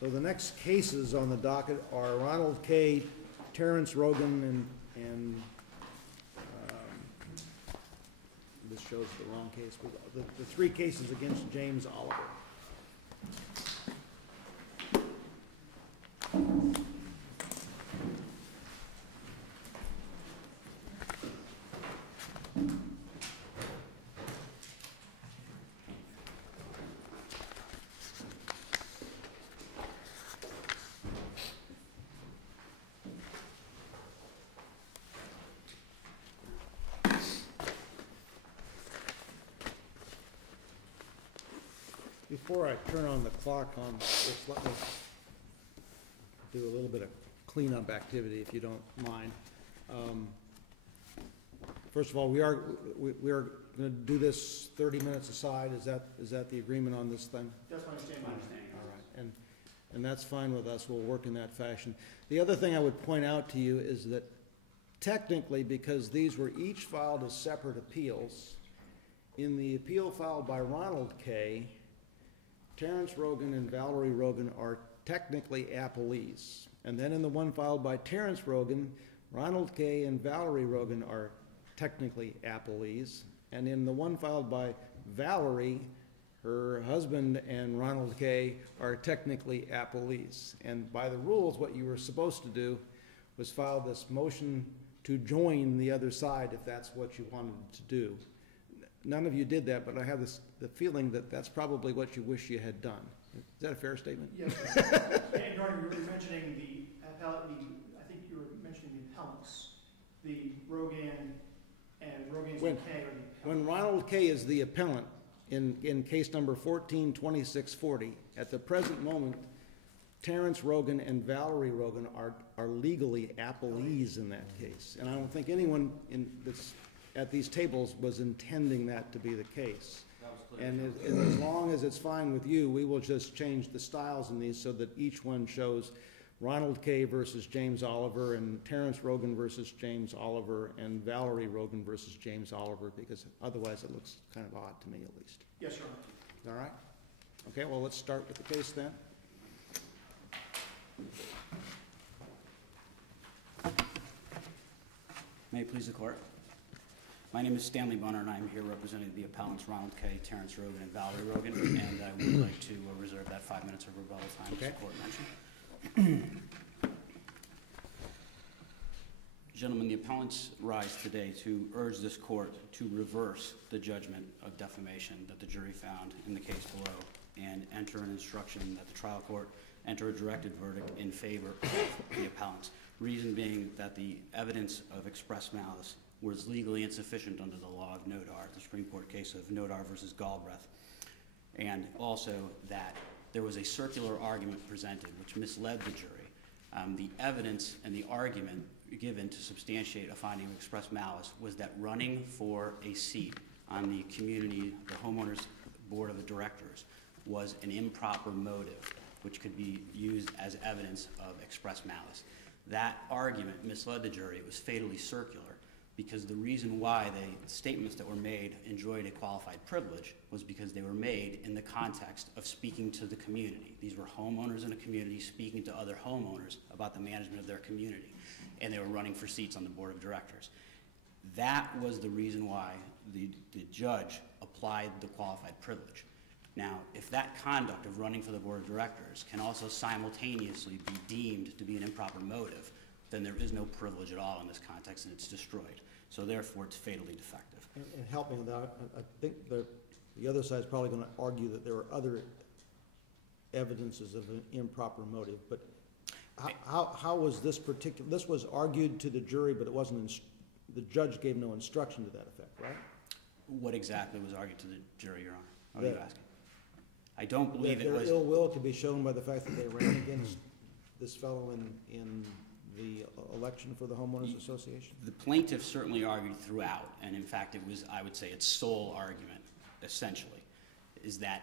So the next cases on the docket are Ronald K, Terrence Rogan, and this shows the wrong case, but the three cases against James Oliver. Before I turn on the clock on, just let me do a little bit of cleanup activity, if you don't mind. First of all, we are going to do this 30 minutes aside. Is that the agreement on this thing? That's my understanding. All right, and that's fine with us. We'll work in that fashion. The other thing I would point out to you is that technically, because these were each filed as separate appeals, in the appeal filed by Ronald K, Terrence Rogan and Valerie Rogan are technically appellees. And then in the one filed by Terrence Rogan, Ronald K and Valerie Rogan are technically appellees. And in the one filed by Valerie, her husband and Ronald K are technically appellees. And by the rules, what you were supposed to do was file this motion to join the other side if that's what you wanted to do. None of you did that, but I have the feeling that that's probably what you wish you had done. Is that a fair statement? Yes. And you were mentioning the appellate, I think you were mentioning the appellants, the Rogan and Rogan's K are the appellants. When Ronald K is the appellant in case number 14-2640, at the present moment, Terrence Rogan and Valerie Rogan are legally appellees in that case. And I don't think anyone that's at these tables was intending that to be the case. And as long as it's fine with you, we will just change the styles in these so that each one shows Ronald K versus James Oliver and Terrence Rogan versus James Oliver and Valerie Rogan versus James Oliver, because otherwise it looks kind of odd to me at least. Yes, Your Honor. All right? Okay, well, let's start with the case then. May it please the Court. My name is Stanley Bunner, and I'm here representing the appellants Ronald K, Terrence Rogan, and Valerie Rogan, and I would like to reserve that 5 minutes of rebuttal time, okay, as the Court mentioned. Gentlemen, the appellants rise today to urge this Court to reverse the judgment of defamation that the jury found in the case below and enter an instruction that the trial court enter a directed verdict in favor of the appellants. Reason being that the evidence of express malice was legally insufficient under the law of Nodar, the Supreme Court case of Nodar versus Galbraith, and also that there was a circular argument presented which misled the jury. The evidence and the argument given to substantiate a finding of express malice was that running for a seat on the community, the homeowners board of directors, was an improper motive which could be used as evidence of express malice. That argument misled the jury. It was fatally circular, because the reason why the statements that were made enjoyed a qualified privilege was because they were made in the context of speaking to the community. These were homeowners in a community speaking to other homeowners about the management of their community, and they were running for seats on the board of directors. That was the reason why the judge applied the qualified privilege. Now, if that conduct of running for the board of directors can also simultaneously be deemed to be an improper motive, then there is no privilege at all in this context, and it's destroyed. So therefore, it's fatally defective. And help me with that. I think the other side is probably going to argue that there are other evidences of an improper motive. But how was this particular? This was argued to the jury, but it wasn't. The judge gave no instruction to that effect, right? What exactly was argued to the jury, Your Honor? What are you asking? I don't believe it was. Their ill will could be shown by the fact that they ran against this fellow in the election for the homeowners association? The plaintiff certainly argued throughout, and in fact it was, I would say, its sole argument, essentially, is that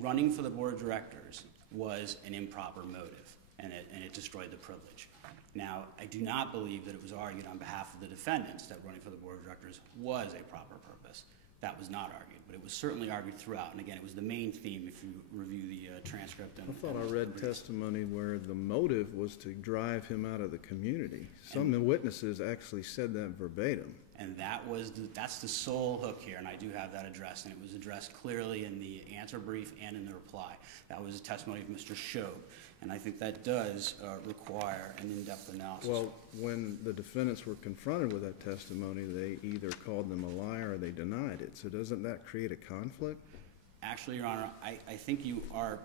running for the board of directors was an improper motive, and it destroyed the privilege. Now, I do not believe that it was argued on behalf of the defendants that running for the board of directors was a proper purpose. That was not argued, but it was certainly argued throughout. And again, it was the main theme if you review the transcript. I thought I read testimony where the motive was to drive him out of the community. Some of the witnesses actually said that verbatim. And that's the sole hook here, and I do have that addressed, and it was addressed clearly in the answer brief and in the reply. That was a testimony of Mr. Shobe, and I think that does require an in-depth analysis. Well, when the defendants were confronted with that testimony, they either called them a liar or they denied it. So doesn't that create a conflict? Actually, Your Honor, I think you're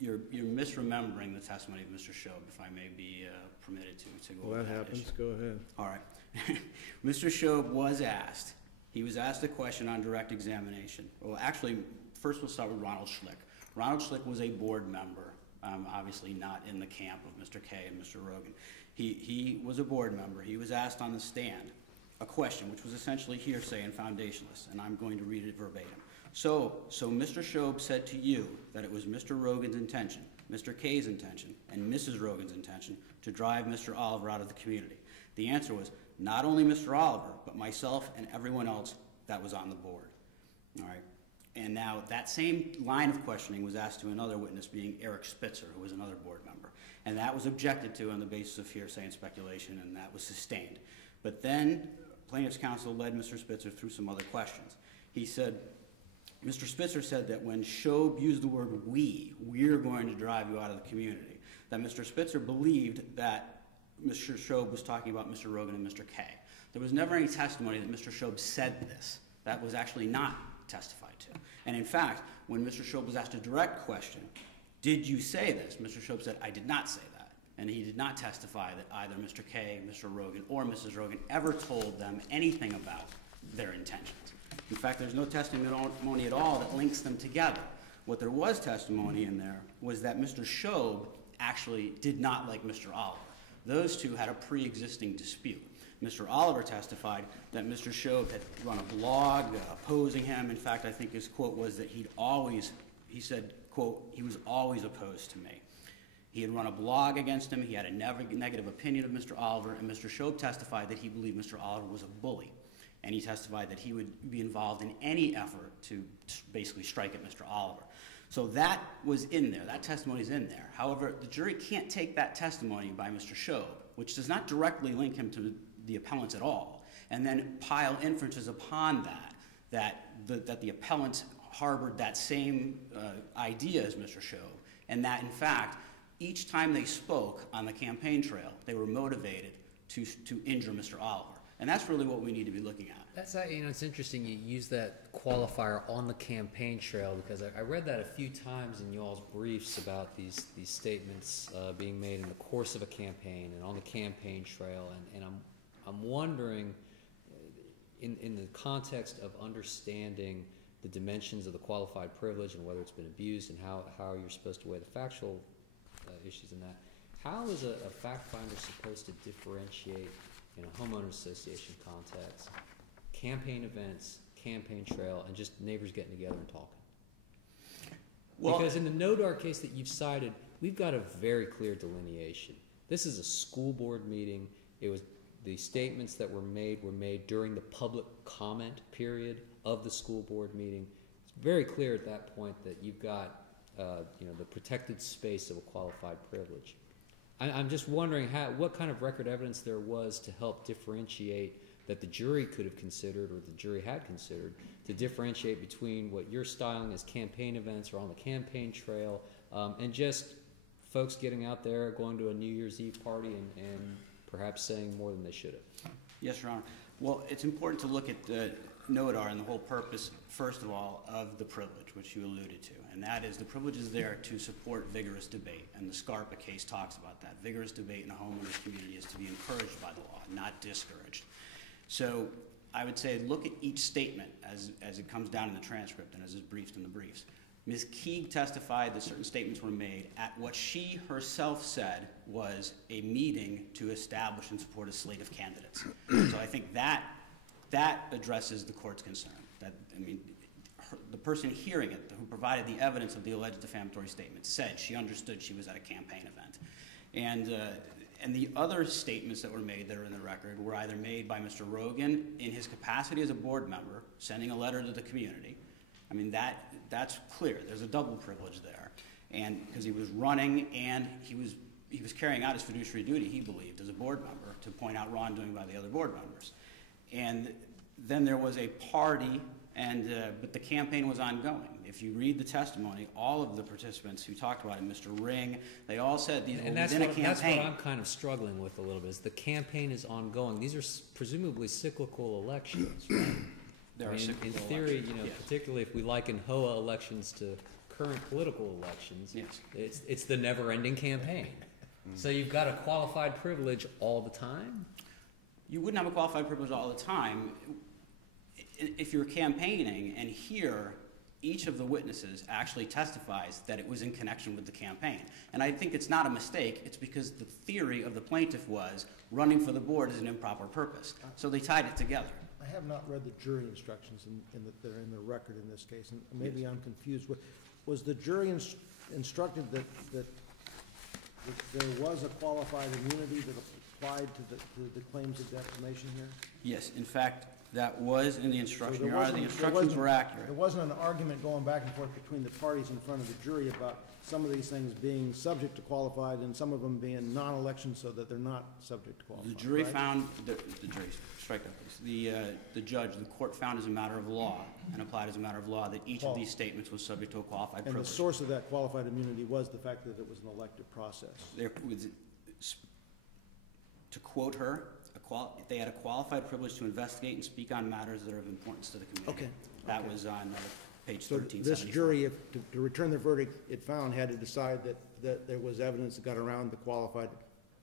misremembering the testimony of Mr. Shobe, if I may be permitted to go over Well, that that happens. issue. Go ahead. All right. Mr. Shobe was asked. He was asked a question on direct examination. Well, actually, first we'll start with Ronald Schlick. Ronald Schlick was a board member, obviously not in the camp of Mr. K and Mr. Rogan. He was a board member. He was asked on the stand a question, which was essentially hearsay and foundationless, and I'm going to read it verbatim. So Mr. Shobe said to you that it was Mr. Rogan's intention, Mr. K's intention, and Mrs. Rogan's intention to drive Mr. Oliver out of the community. The answer was not only Mr. Oliver, but myself and everyone else that was on the board. All right. And now that same line of questioning was asked to another witness, being Eric Spitzer, who was another board member. And that was objected to on the basis of hearsay and speculation, and that was sustained. But then plaintiff's counsel led Mr. Spitzer through some other questions. He said, Mr. Spitzer said that when Shobe used the word we're going to drive you out of the community, that Mr. Spitzer believed that Mr. Shobe was talking about Mr. Rogan and Mr. K. There was never any testimony that Mr. Shobe said this. That was actually not testified to. And in fact, when Mr. Shobe was asked a direct question, did you say this? Mr. Shobe said, I did not say that. And he did not testify that either Mr. K, Mr. Rogan, or Mrs. Rogan ever told them anything about their intentions. In fact, there's no testimony at all that links them together. What there was testimony in there was that Mr. Shobe actually did not like Mr. Oliver. Those two had a pre-existing dispute. Mr. Oliver testified that Mr. Shobe had run a blog opposing him. In fact, I think his quote was that he said, quote, he was always opposed to me. He had run a blog against him. He had a negative opinion of Mr. Oliver, and Mr. Shobe testified that he believed Mr. Oliver was a bully. And he testified that he would be involved in any effort to basically strike at Mr. Oliver. So that was in there. That testimony is in there. However, the jury can't take that testimony by Mr. Shobe, which does not directly link him to the appellants at all, and then pile inferences upon that the appellants harbored that same idea as Mr. Shobe, and that, in fact, each time they spoke on the campaign trail, they were motivated to injure Mr. Oliver. And that's really what we need to be looking at. That's it's interesting you use that qualifier on the campaign trail, because I read that a few times in y'all's briefs about these statements being made in the course of a campaign and on the campaign trail, and I'm wondering, in the context of understanding the dimensions of the qualified privilege and whether it's been abused and how you're supposed to weigh the factual issues in that, how is a fact finder supposed to differentiate in a homeowners association context campaign events, campaign trail, and just neighbors getting together and talking? Well, because in the NODAR case that you've cited, we've got a very clear delineation. This is a school board meeting. It was the statements that were made during the public comment period of the school board meeting. It's very clear at that point that you've got the protected space of a qualified privilege. I'm just wondering what kind of record evidence there was to help differentiate that the jury could have considered or the jury had considered to differentiate between what you're styling as campaign events or on the campaign trail and just folks getting out there, going to a New Year's Eve party and perhaps saying more than they should have. Yes, Your Honor. Well, it's important to look at the NODAR and the whole purpose, first of all, of the privilege, which you alluded to. And that is the privilege is there to support vigorous debate. And the Scarpa case talks about that. Vigorous debate in a homeowners community is to be encouraged by the law, not discouraged. So I would say look at each statement as it comes down in the transcript and as is briefed in the briefs. Ms. Keeg testified that certain statements were made at what she herself said was a meeting to establish and support a slate of candidates. So I think that addresses the court's concern. The person hearing it, who provided the evidence of the alleged defamatory statement, said she understood she was at a campaign event. And the other statements that were made that are in the record were either made by Mr. Rogan in his capacity as a board member, sending a letter to the community. I mean, that's clear. There's a double privilege there. And because he was running and he was carrying out his fiduciary duty, he believed, as a board member, to point out wrongdoing by the other board members. And then there was a party, but the campaign was ongoing. If you read the testimony, all of the participants who talked about it, Mr. Ring, they all said these were within a campaign. That's what I'm kind of struggling with a little bit, is the campaign is ongoing. These are presumably cyclical elections, right? In theory, you know, particularly if we liken HOA elections to current political elections, yes. it's the never-ending campaign. So you've got a qualified privilege all the time? You wouldn't have a qualified privilege all the time if you're campaigning, and here each of the witnesses actually testifies that it was in connection with the campaign. And I think it's not a mistake. It's because the theory of the plaintiff was running for the board is an improper purpose. So they tied it together. I have not read the jury instructions that are in the record in this case, and maybe I'm confused. Was the jury instructed that there was a qualified immunity that applied to the claims of defamation here? Yes, in fact, that was in the instruction. Your Honor, the instructions were accurate. There wasn't an argument going back and forth between the parties in front of the jury about some of these things being subject to qualified and some of them being non-election so that they're not subject to qualified. The jury right? found, the jury, strike that please, the judge, the court found as a matter of law and applied as a matter of law that each of these statements was subject to a qualified privilege. And the source of that qualified immunity was the fact that it was an elective process. To quote her, they had a qualified privilege to investigate and speak on matters that are of importance to the community. Okay. That was on page So 1374. this jury, to return the verdict it found, had to decide that there was evidence that got around the qualified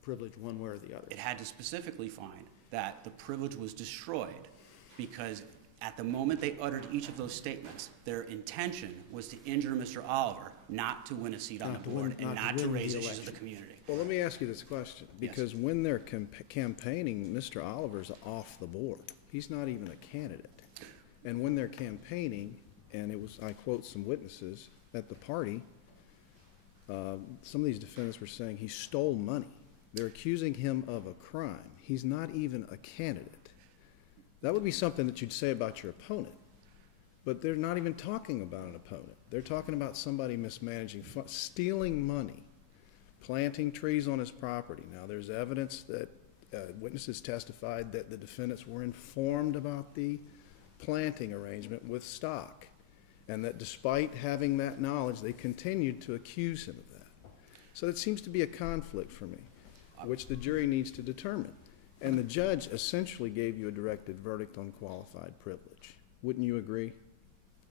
privilege one way or the other. It had to specifically find that the privilege was destroyed because at the moment they uttered each of those statements, their intention was to injure Mr. Oliver, not to win a seat on the board and not to raise issues of the community. Well, let me ask you this question, because when they're campaigning, Mr. Oliver's off the board. He's not even a candidate. And when they're campaigning, and I quote some witnesses at the party, some of these defendants were saying he stole money. They're accusing him of a crime. He's not even a candidate. That would be something that you'd say about your opponent. But they're not even talking about an opponent. They're talking about somebody mismanaging, stealing money, planting trees on his property. Now, there's evidence that witnesses testified that the defendants were informed about the planting arrangement with stock, and that despite having that knowledge, they continued to accuse him of that. So it seems to be a conflict for me, which the jury needs to determine. And the judge essentially gave you a directed verdict on qualified privilege. Wouldn't you agree?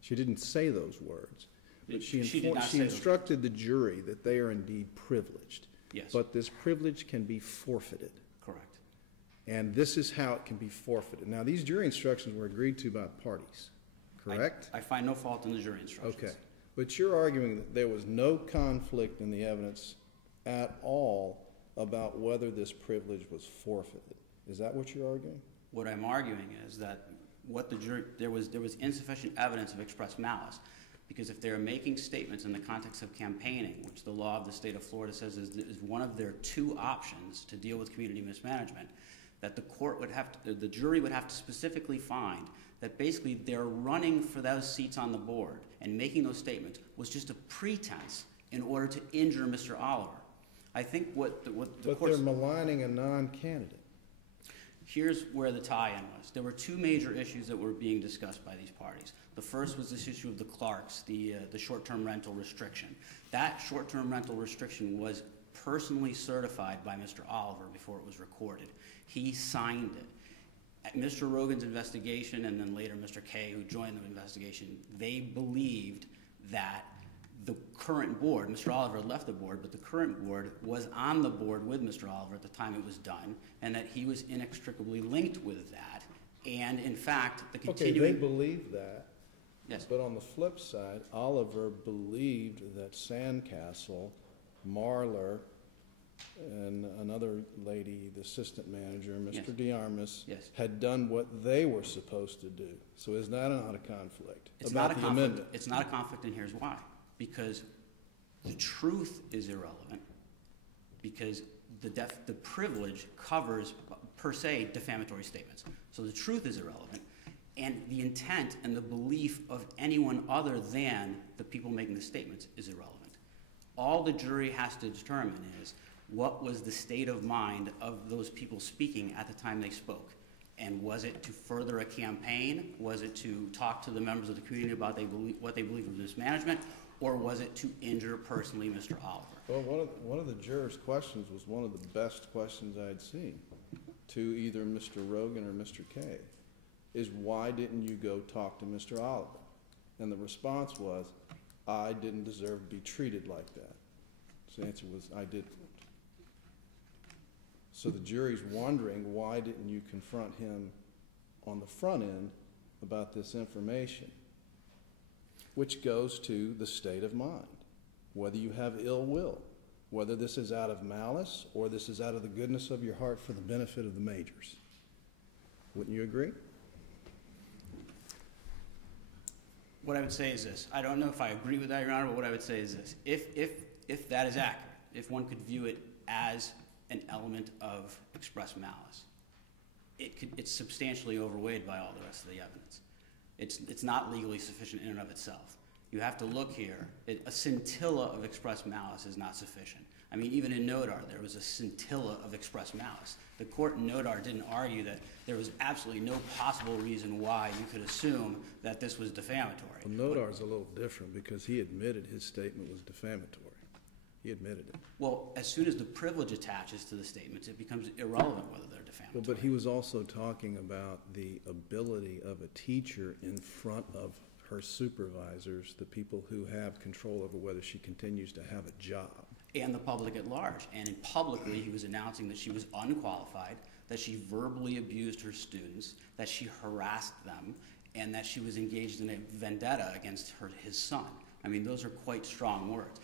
She didn't say those words. But she instructed the jury that they are indeed privileged. Yes. But this privilege can be forfeited. Correct. And this is how it can be forfeited. Now, these jury instructions were agreed to by the parties, correct? I find no fault in the jury instructions. Okay. But you're arguing that there was no conflict in the evidence at all about whether this privilege was forfeited. Is that what you're arguing? What I'm arguing is that there was insufficient evidence of express malice, because if they're making statements in the context of campaigning, which the law of the state of Florida says is one of their two options to deal with community mismanagement, that the jury would have to specifically find that basically their running for those seats on the board and making those statements was just a pretense in order to injure Mr. Oliver. I think what the But they're maligning a non-candidate. Here's where the tie-in was. There were two major issues that were being discussed by these parties. The first was this issue of the Clarks, the short-term rental restriction. That short-term rental restriction was personally certified by Mr. Oliver before it was recorded. He signed it. At Mr. Rogan's investigation, and then later Mr. K, who joined the investigation, they believed that the current board, Mr. Oliver left the board, but the current board was on the board with Mr. Oliver at the time it was done, and that he was inextricably linked with that. And in fact, the continuing... Okay, they believed that. Yes. But on the flip side, Oliver believed that Sandcastle, Marler, and another lady, the assistant manager, Mr. DeArmas, had done what they were supposed to do. So is that not a conflict? It's not a conflict. It's not a conflict, and here's why. Because the truth is irrelevant. Because the privilege covers, per se, defamatory statements. So the truth is irrelevant, and the intent and the belief of anyone other than the people making the statements is irrelevant. All the jury has to determine is what was the state of mind of those people speaking at the time they spoke. And was it to further a campaign? Was it to talk to the members of the community about what they believe of mismanagement? Or was it to injure personally Mr. Oliver? Well, one of the jurors' questions was one of the best questions I had seen to either Mr. Rogan or Mr. K, is why didn't you go talk to Mr. Oliver? And the response was, I didn't deserve to be treated like that. So the answer was, I didn't. So the jury's wondering, why didn't you confront him on the front end about this information? Which goes to the state of mind, whether you have ill will, whether this is out of malice or this is out of the goodness of your heart for the benefit of the majors. Wouldn't you agree? What I would say is this. I don't know if I agree with that, Your Honor, but what I would say is this. If that is accurate, if one could view it as an element of express malice, it's substantially overweighed by all the rest of the evidence. It's not legally sufficient in and of itself. You have to look here. A scintilla of express malice is not sufficient. I mean, even in Nodar, there was a scintilla of express malice. The court in Nodar didn't argue that there was absolutely no possible reason why you could assume that this was defamatory. Well, Nodar's a little different because he admitted his statement was defamatory. He admitted it. Well, as soon as the privilege attaches to the statements, it becomes irrelevant whether they're defamatory. Well, but he was also talking about the ability of a teacher in front of her supervisors, the people who have control over whether she continues to have a job. And the public at large. And publicly, he was announcing that she was unqualified, that she verbally abused her students, that she harassed them, and that she was engaged in a vendetta against his son. I mean, those are quite strong words.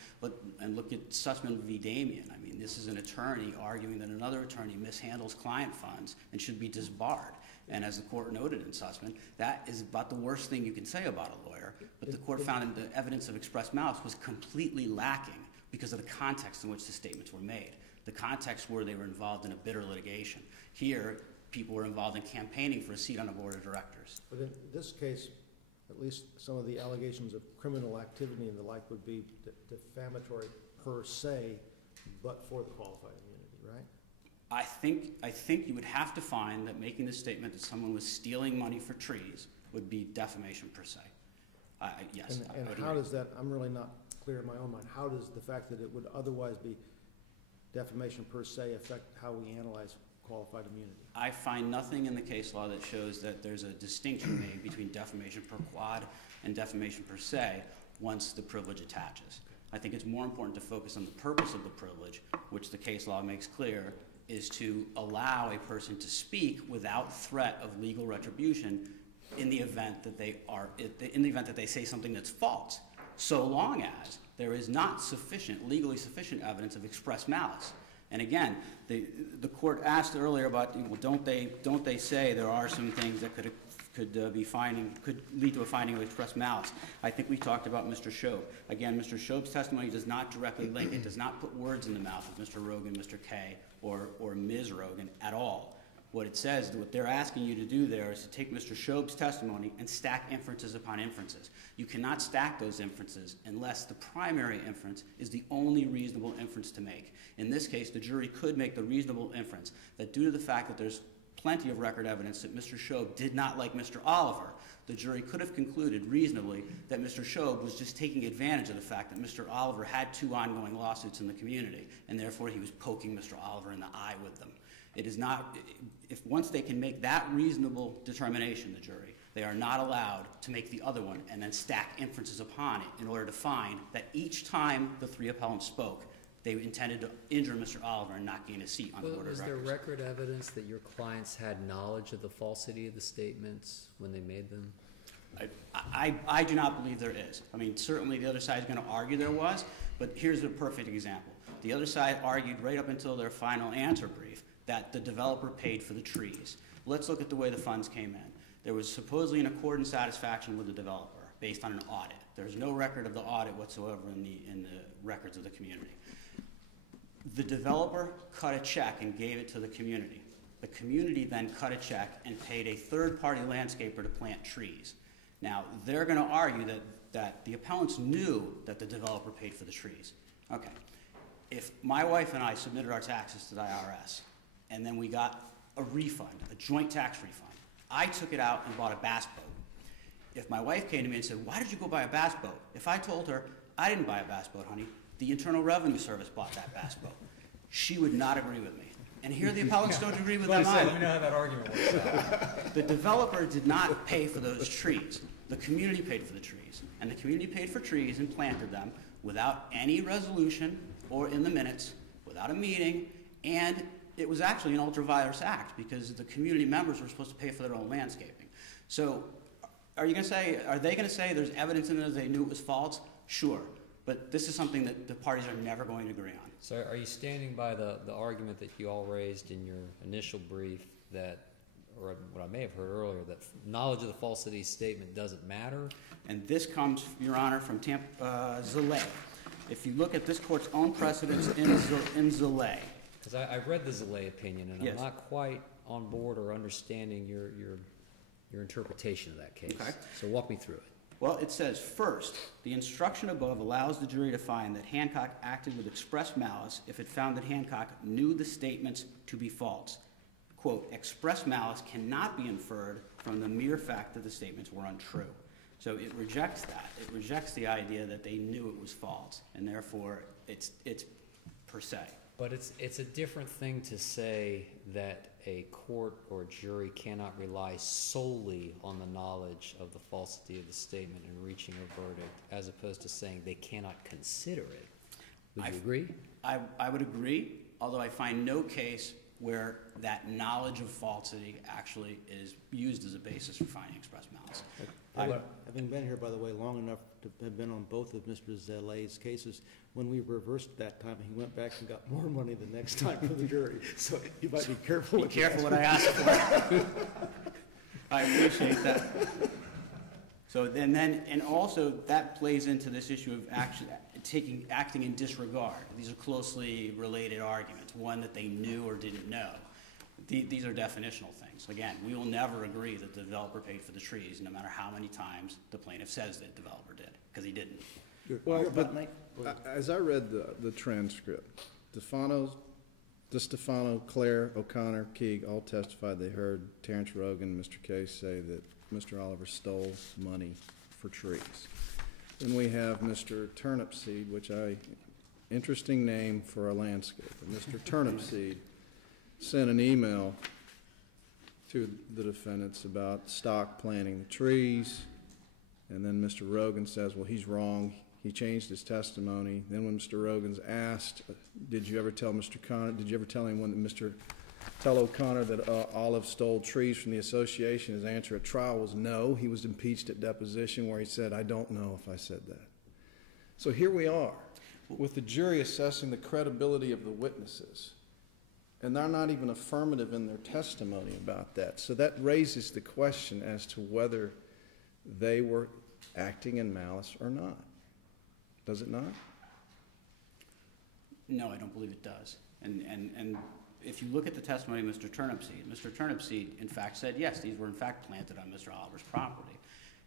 And look at Sussman v. Damien. I mean, this is an attorney arguing that another attorney mishandles client funds and should be disbarred. And as the court noted in Sussman, that is about the worst thing you can say about a lawyer. But the court found that the evidence of express malice was completely lacking because of the context in which the statements were made. The context where they were involved in a bitter litigation. Here, people were involved in campaigning for a seat on a board of directors. But in this case, at least some of the allegations of criminal activity and the like would be defamatory per se, but for the qualified immunity, right? I think you would have to find that making the statement that someone was stealing money for trees would be defamation per se. Yes. And how does that, I'm really not clear in my own mind, how does the fact that it would otherwise be defamation per se affect how we analyze qualified immunity? I find nothing in the case law that shows that there's a distinction made between defamation per quad and defamation per se once the privilege attaches. I think it's more important to focus on the purpose of the privilege, which the case law makes clear, is to allow a person to speak without threat of legal retribution in the event that they say something that's false, so long as there is not legally sufficient evidence of express malice. And again, the court asked earlier about, don't they say there are some things that could lead to a finding of express malice? I think we talked about Mr. Shope. Again, Mr. Shope's testimony does not directly link it, does not put words in the mouth of Mr. Rogan, Mr. K, or Ms. Rogan at all. What it says, what they're asking you to do there is to take Mr. Shope's testimony and stack inferences upon inferences. You cannot stack those inferences unless the primary inference is the only reasonable inference to make. In this case, the jury could make the reasonable inference that due to the fact that there's plenty of record evidence that Mr. Shope did not like Mr. Oliver, the jury could have concluded reasonably that Mr. Shope was just taking advantage of the fact that Mr. Oliver had 2 ongoing lawsuits in the community, and therefore he was poking Mr. Oliver in the eye with them. It is not, once they can make that reasonable determination, the jury, they are not allowed to make the other one and then stack inferences upon it in order to find that each time the 3 appellants spoke, they intended to injure Mr. Oliver and not gain a seat on the board of directors. Was there record evidence that your clients had knowledge of the falsity of the statements when they made them? I do not believe there is. I mean, certainly the other side is going to argue there was, but here's a perfect example. The other side argued right up until their final answer brief that the developer paid for the trees. Let's look at the way the funds came in. There was supposedly an accord and satisfaction with the developer based on an audit. There's no record of the audit whatsoever in the records of the community. The developer cut a check and gave it to the community. The community then cut a check and paid a third-party landscaper to plant trees. Now, they're going to argue that the appellants knew that the developer paid for the trees. Okay. If my wife and I submitted our taxes to the IRS, and then we got a refund, a joint tax refund, I took it out and bought a bass boat. If my wife came to me and said, why did you go buy a bass boat? If I told her, I didn't buy a bass boat, honey, the Internal Revenue Service bought that bass boat, she would not agree with me. And here the appellants don't agree with them either. Let me know how that argument works out. The developer did not pay for those trees. The community paid for the trees. And the community paid for trees and planted them without any resolution or in the minutes, without a meeting, and it was actually an ultra-virus act because the community members were supposed to pay for their own landscaping. So are they going to say there's evidence in there that they knew it was false? Sure. But this is something that the parties are never going to agree on. So are you standing by the argument that you all raised in your initial brief that, or what I may have heard earlier, that knowledge of the falsity statement doesn't matter? And this comes, Your Honor, from Zalay. If you look at this court's own precedents in Zalay. Because I read the Zalay opinion, and Yes. I'm not quite on board or understanding your interpretation of that case. Okay. So walk me through it. Well, it says, first, the instruction above allows the jury to find that Hancock acted with express malice if it found that Hancock knew the statements to be false. Quote, express malice cannot be inferred from the mere fact that the statements were untrue. So it rejects that. It rejects the idea that they knew it was false, and therefore it's per se. But it's a different thing to say that a court or jury cannot rely solely on the knowledge of the falsity of the statement in reaching a verdict, as opposed to saying they cannot consider it. Would you agree? I would agree, although I find no case where that knowledge of falsity actually is used as a basis for finding express malice. Having been here, by the way, long enough to have been on both of Mr. Zalay's cases, when we reversed that time, he went back and got more money the next time for the jury. So you might be careful. Be careful what I ask for. I appreciate that. So and also that plays into this issue of acting in disregard. These are closely related arguments. One that they knew or didn't know. These are definitional things. Again, we will never agree that the developer paid for the trees, no matter how many times the plaintiff says that the developer did, because he didn't. Well, but as I read the transcript, DeStefano, Claire, O'Connor, Keeg all testified they heard Terrence Rogan and Mr. K say that Mr. Oliver stole money for trees. Then we have Mr. Turnipseed, interesting name for a landscaper. Mr. Turnipseed sent an email to the defendants about stock planting the trees, and then Mr. Rogan says, well, he's wrong. He changed his testimony. Then when Mr. Rogan's asked, did you ever tell anyone that tell O'Connor that Olive stole trees from the association? His answer at trial was no. He was impeached at deposition where he said, I don't know if I said that. So here we are with the jury assessing the credibility of the witnesses, and they're not even affirmative in their testimony about that. So that raises the question as to whether they were acting in malice or not. Does it not? No, I don't believe it does. And if you look at the testimony of Mr. Turnipseed, in fact, said, yes, these were in fact planted on Mr. Oliver's property.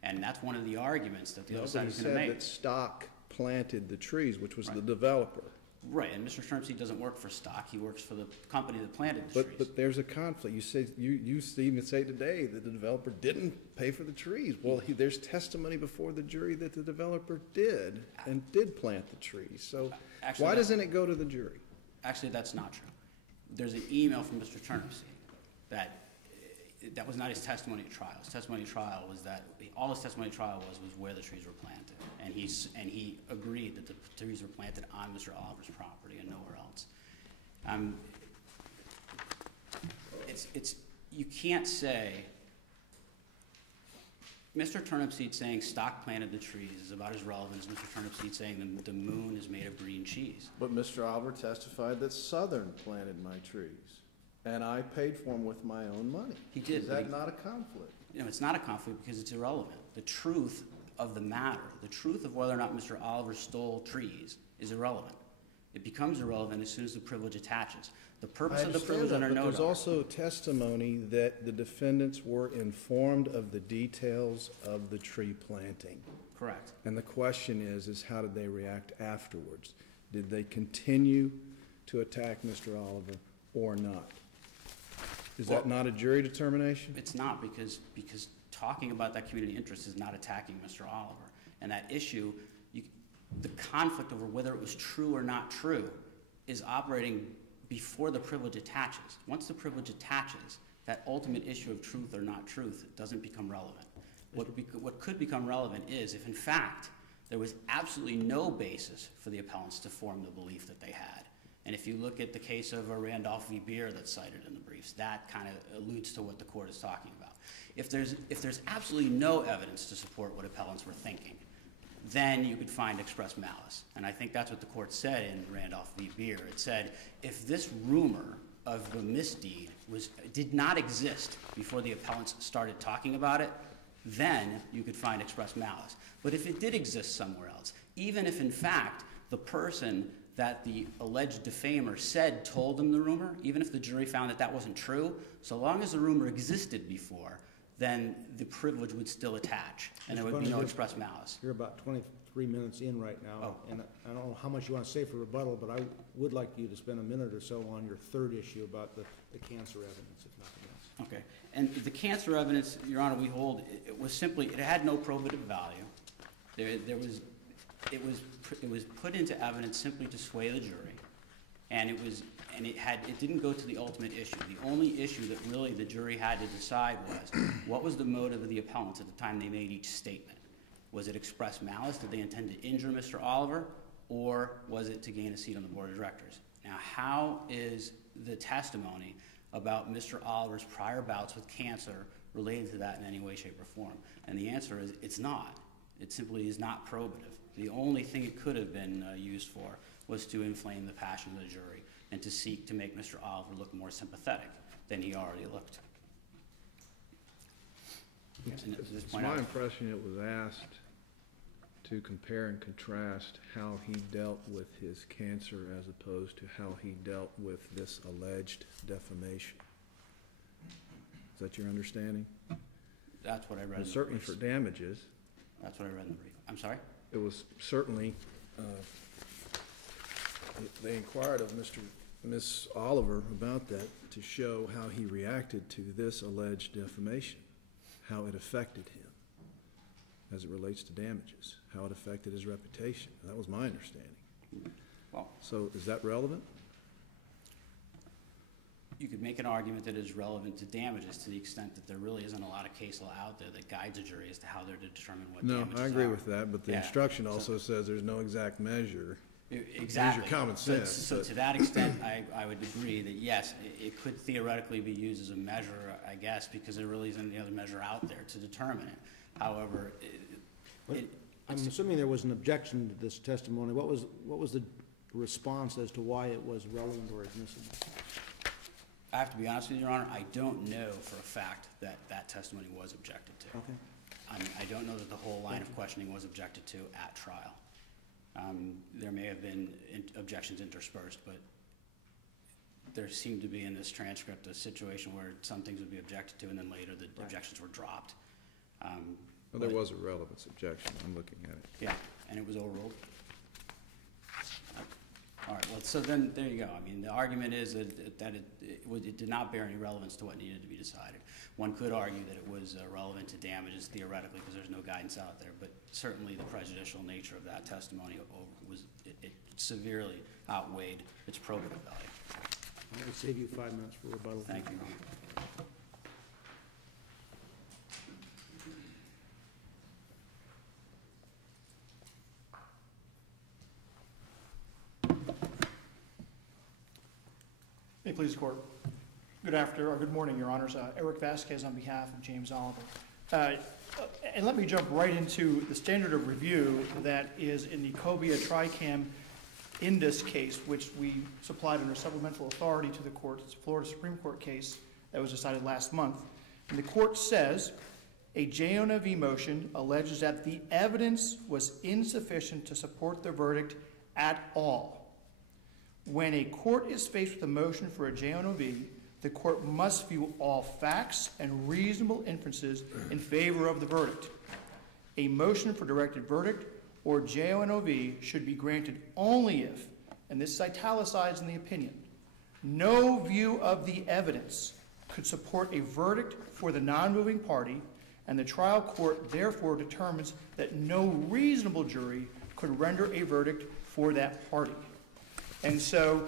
And that's one of the arguments that the other side is going to make. He said that Stock planted the trees, which was the developer. Right, and Mr. Turnipseed doesn't work for Stock. He works for the company that planted the trees. But there's a conflict. You even say today that the developer didn't pay for the trees. Well, there's testimony before the jury that the developer did plant the trees. So Actually, why doesn't it go to the jury? Actually, that's not true. There's an email from Mr. Turnipseed that was not his testimony at trial. His testimony at trial was that all his testimony at trial was where the trees were planted, and he agreed that the trees were planted on Mr. Oliver's property and nowhere else. You can't say Mr. Turnipseed saying Stock planted the trees is about as relevant as Mr. Turnipseed saying the moon is made of green cheese. But Mr. Oliver testified that Southern planted my trees, and I paid for them with my own money. He did. Is that not a conflict? No, it's not a conflict because it's irrelevant. The truth of the matter, the truth of whether or not Mr. Oliver stole trees is irrelevant. It becomes irrelevant as soon as the privilege attaches. The I purpose of the understand privilege that, under but note there's are- also testimony that the defendants were informed of the details of the tree planting. Correct. And the question is how did they react afterwards? Did they continue to attack Mr. Oliver or not? Is that not a jury determination? It's not, because talking about that community interest is not attacking Mr. Oliver. And that issue, the conflict over whether it was true or not true is operating before the privilege attaches. Once the privilege attaches, that ultimate issue of truth or not truth doesn't become relevant. What could become relevant is if, in fact, there was absolutely no basis for the appellants to form the belief that they had. And if you look at the case of Randolph v. Beer that's cited in the briefs, that kind of alludes to what the court is talking about. If there's absolutely no evidence to support what appellants were thinking, then you could find express malice. And I think that's what the court said in Randolph v. Beer. It said, if this rumor of the misdeed did not exist before the appellants started talking about it, then you could find express malice. But if it did exist somewhere else, even if in fact the person that the alleged defamer said told them the rumor, even if the jury found that that wasn't true, so long as the rumor existed before, then the privilege would still attach, and there would be no express malice. You're about 23 minutes in right now, Oh. and I don't know how much you want to say for rebuttal, but I would like you to spend a minute or so on your third issue about the cancer evidence, if nothing else. Okay. And the cancer evidence, Your Honor, we hold, it was simply, it had no probative value. It was put into evidence simply to sway the jury, and it didn't go to the ultimate issue. The only issue that really the jury had to decide was, what was the motive of the appellants at the time they made each statement? Was it express malice? Did they intend to injure Mr. Oliver? Or was it to gain a seat on the board of directors? Now, how is the testimony about Mr. Oliver's prior bouts with cancer related to that in any way, shape, or form? And the answer is, it's not. It simply is not probative. The only thing it could have been used for was to inflame the passion of the jury and to seek to make Mr. Oliver look more sympathetic than he already looked. And at this It's point, my impression it was asked to compare and contrast how he dealt with his cancer as opposed to how he dealt with this alleged defamation. Is that your understanding? that's what I read in And the certainly briefs. for damages, That's what I read in the brief. I'm sorry? it was certainly, they inquired of Miss Oliver about that to show how he reacted to this alleged defamation, how it affected him as it relates to damages, how it affected his reputation. That was my understanding. Well, So is that relevant? you could make an argument that is relevant to damages to the extent that there really isn't a lot of case law out there that guides a jury as to how they're to determine what No, damages are. I agree with that, but the Yeah, instruction so- also says there's no exact measure. Exactly. Use your common So- sense, So but- to that extent, I would agree that yes, it could theoretically be used as a measure, I guess, because there really isn't any other measure out there to determine it. However, I'm assuming there was an objection to this testimony. What was the response as to why it was relevant or admissible? I have to be honest with you, Your Honor, I don't know for a fact that that testimony was objected to. Okay. I mean, I don't know that the whole line of questioning was objected to at trial. There may have been objections interspersed, but there seemed to be in this transcript a situation where some things would be objected to and then later the objections were dropped. Well, there was a relevance objection. I'm looking at it. Yeah, and it was overruled. All right, well, so then, there you go. I mean, the argument is that it did not bear any relevance to what needed to be decided. One could argue that it was relevant to damages theoretically because there's no guidance out there, but certainly the prejudicial nature of that testimony it severely outweighed its probative value. I'm going to save you 5 minutes for rebuttal. Thank you, Your Honor. May it please the court. Good morning, Your Honors. Eric Vasquez on behalf of James Oliver. And let me jump right into the standard of review that is in the Cobia Tricam Indus case, which we supplied under supplemental authority to the court. It's a Florida Supreme Court case that was decided last month. And the court says, a JONV motion alleges that the evidence was insufficient to support the verdict at all. when a court is faced with a motion for a JNOV, the court must view all facts and reasonable inferences in favor of the verdict. A motion for directed verdict or JNOV should be granted only if, and this is italicized in the opinion, no view of the evidence could support a verdict for the non-moving party, and the trial court therefore determines that no reasonable jury could render a verdict for that party. And so,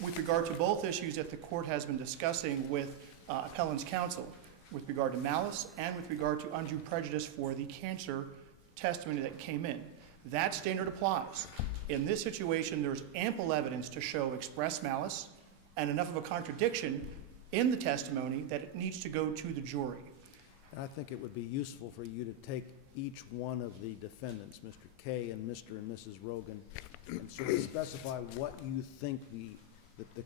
with regard to both issues that the court has been discussing with appellant's counsel, with regard to malice and with regard to undue prejudice for the cancer testimony that came in, that standard applies. In this situation, there's ample evidence to show express malice and enough of a contradiction in the testimony that it needs to go to the jury. And I think it would be useful for you to take each one of the defendants, Mr. K and Mr. and Mrs. Rogan, and sort of specify what you think the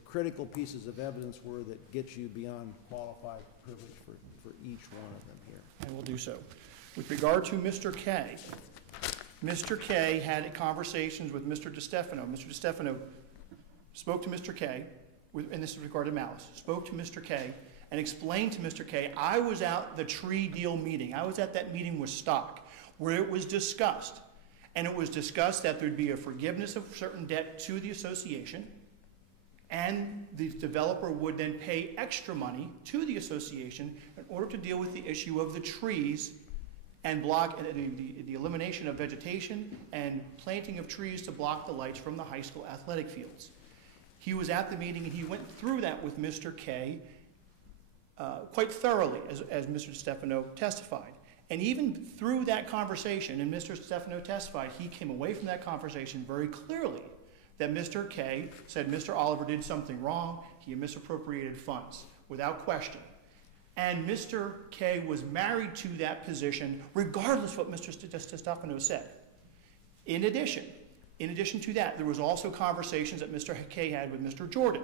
critical pieces of evidence were that get you beyond qualified privilege for each one of them here. And we'll do so. With regard to Mr. K had conversations with Mr. DiStefano. Mr. DiStefano spoke to Mr. K, and this is with regard to malice, spoke to Mr. K and explained to Mr. K, I was at the tree deal meeting. I was at that meeting with Stock, where it was discussed. And it was discussed that there'd be a forgiveness of certain debt to the association, and the developer would then pay extra money to the association in order to deal with the issue of the trees and block the elimination of vegetation and planting of trees to block the lights from the high school athletic fields. He was at the meeting and he went through that with Mr. K quite thoroughly, as Mr. DiStefano testified. And even through that conversation, and Mr. DiStefano testified, he came away from that conversation very clearly that Mr. K said Mr. Oliver did something wrong, he misappropriated funds, without question. And Mr. K was married to that position regardless of what Mr. DiStefano said. In addition to that, there was also conversations that Mr. K had with Mr. Jordan.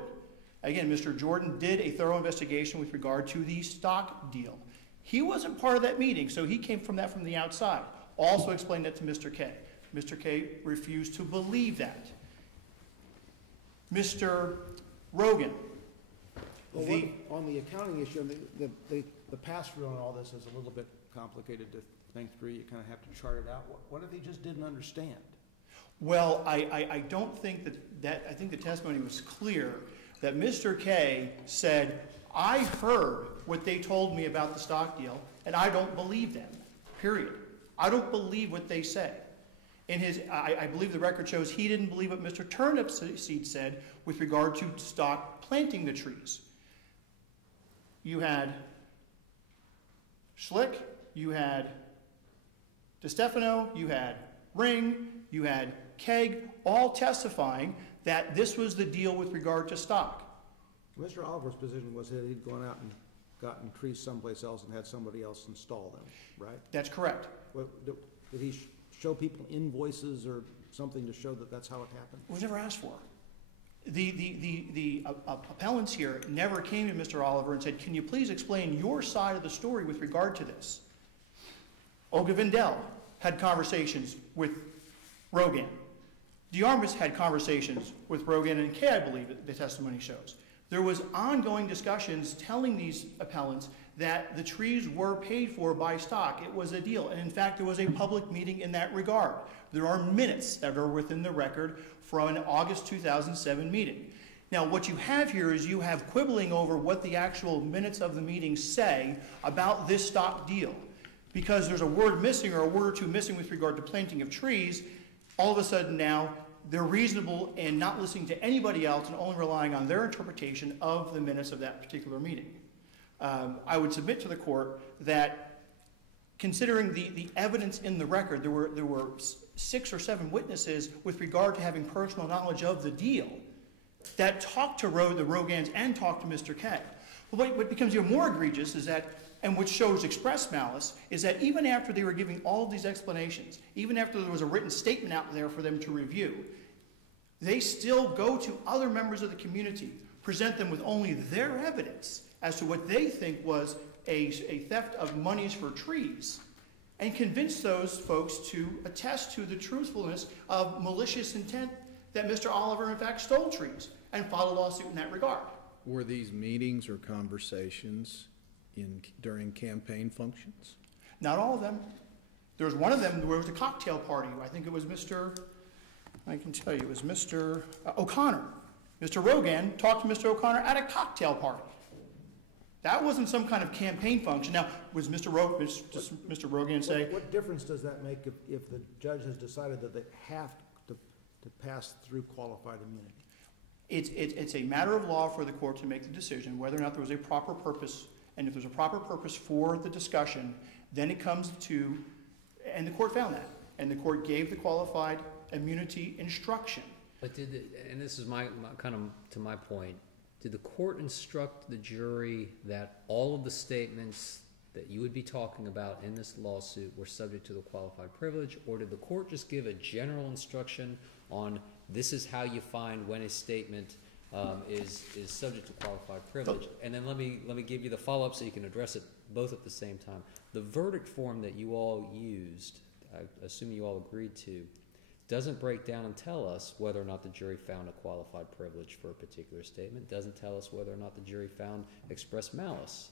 Again, Mr. Jordan did a thorough investigation with regard to the Stock deal. He wasn't part of that meeting, so he came from that from the outside. Also explained that to Mr. K. Mr. K refused to believe that. Mr. Rogan. Well, on the accounting issue, the pass-through on all this is a little bit complicated to think through. You kind of have to chart it out. What if he just didn't understand? Well, I don't think that I think the testimony was clear that Mr. K said, I heard what they told me about the Stock deal, and I don't believe them, period. I don't believe what they say. I believe the record shows he didn't believe what Mr. Turnipseed said with regard to Stock planting the trees. You had Schlick, you had DiStefano, you had Ring, you had Keg, all testifying that this was the deal with regard to Stock. Mr. Oliver's position was that he'd gone out and gotten trees someplace else and had somebody else install them, right? That's correct. Did he show people invoices or something to show that that's how it happened? It was never asked for. The appellants here never came to Mr. Oliver and said, can you please explain your side of the story with regard to this? Olga Vindel had conversations with Rogan. DeArmas had conversations with Rogan and Kay, I believe the testimony shows. There was ongoing discussions telling these appellants that the trees were paid for by Stock. It was a deal. And in fact, there was a public meeting in that regard. There are minutes that are within the record from an August 2007 meeting. Now, what you have here is you have quibbling over what the actual minutes of the meeting say about this Stock deal. Because there's a word missing or a word or two missing with regard to planting of trees, all of a sudden now they're reasonable and not listening to anybody else and only relying on their interpretation of the minutes of that particular meeting. I would submit to the court that considering the evidence in the record, there were 6 or 7 witnesses with regard to having personal knowledge of the deal that talked to the Rogans and talked to Mr. K. Well, what becomes even more egregious is that, and which shows express malice, is that even after they were giving all of these explanations, even after there was a written statement out there for them to review, they still go to other members of the community, present them with only their evidence as to what they think was a theft of monies for trees, and convince those folks to attest to the truthfulness of malicious intent that Mr. Oliver, in fact, stole trees and filed a lawsuit in that regard. Were these meetings or conversations during campaign functions? Not all of them. There was one of them where it was a cocktail party. I think it was I can tell you, it was Mr. O'Connor. Mr. Rogan talked to Mr. O'Connor at a cocktail party. That wasn't some kind of campaign function. Now, was Mr. Rogan say? What difference does that make if the judge has decided that they have to pass through qualified immunity? It's a matter of law for the court to make the decision whether or not there was a proper purpose, and if there's a proper purpose for the discussion, then it comes to, and the court found that, and the court gave the qualified immunity instruction. But and this is my kind of to my point, did the court instruct the jury that all of the statements that you would be talking about in this lawsuit were subject to the qualified privilege, or did the court just give a general instruction on this is how you find when a statement is subject to qualified privilege? And then let me give you the follow-up so you can address it both at the same time. The verdict form that you all used, I assume you all agreed to, doesn't break down and tell us whether or not the jury found a qualified privilege for a particular statement, doesn't tell us whether or not the jury found express malice.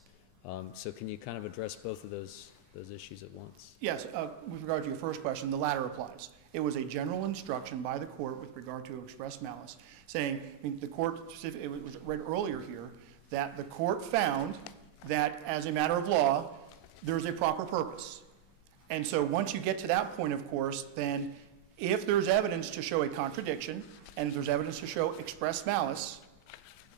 So can you kind of address both of those issues at once? Yes, with regard to your first question, the latter applies. It was a general instruction by the court with regard to express malice, saying, the court, it was read earlier here, that the court found that as a matter of law, there's a proper purpose. And so once you get to that point, of course, then if there's evidence to show a contradiction, and if there's evidence to show express malice,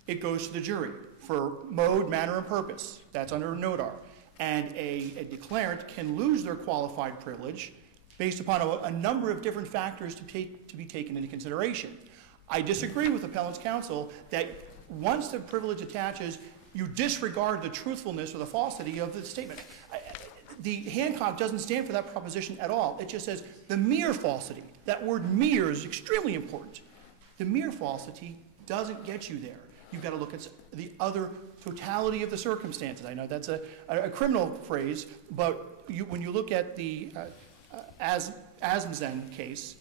it goes to the jury for mode, manner, and purpose. That's under NODAR. And a declarant can lose their qualified privilege based upon a number of different factors to be taken into consideration. I disagree with appellant's counsel that once the privilege attaches, you disregard the truthfulness or the falsity of the statement. The Hancock doesn't stand for that proposition at all. It just says the mere falsity. That word mere is extremely important. The mere falsity doesn't get you there. You've got to look at the other totality of the circumstances. I know that's a criminal phrase, but when you look at the Asmzen case,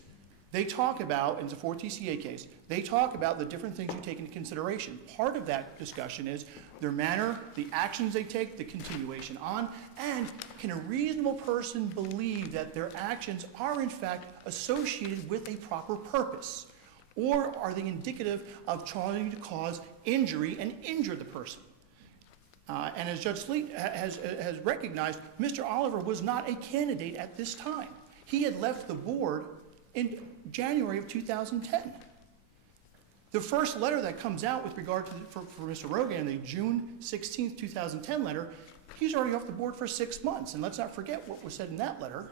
they talk about, and it's a 4 DCA case, they talk about the different things you take into consideration. Part of that discussion is their manner, the actions they take, the continuation on, and can a reasonable person believe that their actions are in fact associated with a proper purpose? Or are they indicative of trying to cause injury and injure the person? And as Judge Sleet has recognized, Mr. Oliver was not a candidate at this time. He had left the board in January of 2010. The first letter that comes out with regard to for Mr. Rogan, the June 16th, 2010 letter, he's already off the board for 6 months. And let's not forget what was said in that letter.